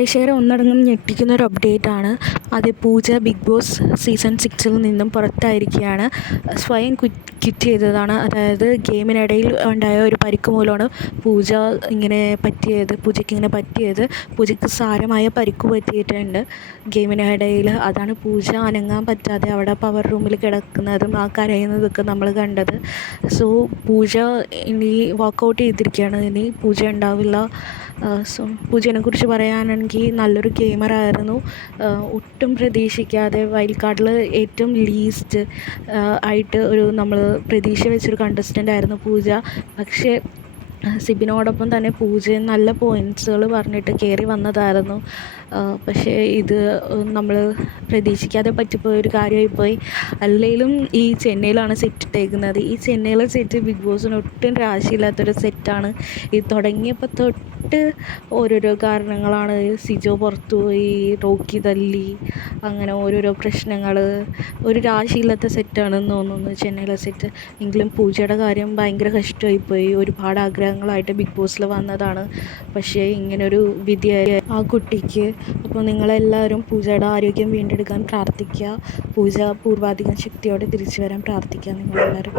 പ്രേക്ഷകരെ ഒന്നടങ്കം ഞെട്ടിക്കുന്ന ഒരു അപ്ഡേറ്റാണ്. അത് പൂജ ബിഗ് ബോസ് സീസൺ 6 നിന്നും പുറത്തായിരിക്കുകയാണ്. സ്വയം ക്വിറ്റ് ചെയ്തതാണ്. അതായത് ഗെയിമിനിടയിൽ ഉണ്ടായ ഒരു പരിക്ക് മൂലമാണ് പൂജയ്ക്ക് ഇങ്ങനെ പറ്റിയത്. പൂജയ്ക്ക് സാരമായ പരിക്ക് പറ്റിയിട്ടുണ്ട് ഗെയിമിനിടയിൽ. അതാണ് പൂജ അനങ്ങാൻ പറ്റാതെ അവിടെ പവർ റൂമിൽ കിടക്കുന്നതും ആ കരയുന്നതൊക്കെ നമ്മൾ കണ്ടത്. സോ പൂജ ഇനി വാക്കൗട്ട് ചെയ്തിരിക്കുകയാണ്. ഇനി പൂജ ഉണ്ടാവില്ല. പൂജയെക്കുറിച്ച് പറയാനാണെങ്കിൽ നല്ലൊരു ഗെയിമറായിരുന്നു. ഒട്ടും പ്രതീക്ഷിക്കാതെ വൈൽഡ് കാർഡിൽ ഏറ്റവും ലീസ്റ്റ് ആയിട്ട് നമ്മൾ പ്രതീക്ഷ വെച്ചൊരു കണ്ടസ്റ്റൻ്റ് ആയിരുന്നു പൂജ. പക്ഷേ സിബിനോടൊപ്പം തന്നെ പൂജയും നല്ല പോയിൻറ്റ്സുകൾ പറഞ്ഞിട്ട് കയറി വന്നതായിരുന്നു. പക്ഷേ ഇത് നമ്മൾ പ്രതീക്ഷിക്കാതെ പറ്റിപ്പോയൊരു കാര്യമായിപ്പോയി. അല്ലെങ്കിലും ഈ ചെന്നൈയിലാണ് സെറ്റ് ഇട്ടേക്കുന്നത്. ഈ ചെന്നൈയിലെ സെറ്റ് ബിഗ് ബോസിന് ഒട്ടും രാശിയില്ലാത്തൊരു സെറ്റാണ്. ഇത് തുടങ്ങിയപ്പോൾ തൊട്ട് ഓരോരോ കാരണങ്ങളാണ്. സിജോ പുറത്തുപോയി, റോക്കി തല്ലി, അങ്ങനെ ഓരോരോ പ്രശ്നങ്ങൾ. ഒരു രാശിയില്ലാത്ത സെറ്റാണെന്ന് തോന്നുന്നു ചെന്നൈയിലെ സെറ്റ്. എങ്കിലും പൂജയുടെ കാര്യം ഭയങ്കര കഷ്ടമായിപ്പോയി. ഒരുപാട് ആഗ്രഹങ്ങളായിട്ട് ബിഗ് ബോസിൽ വന്നതാണ്. പക്ഷേ ഇങ്ങനൊരു വിധിയായി ആ കുട്ടിക്ക്. അപ്പോൾ നിങ്ങളെല്ലാവരും പൂജയുടെ ആരോഗ്യം വീണ്ടെടുക്കാൻ പ്രാർത്ഥിക്കുക. പൂജ പൂർവാധികം ശക്തിയോടെ തിരിച്ചു വരാൻ പ്രാർത്ഥിക്കുക നിങ്ങളെല്ലാവരും.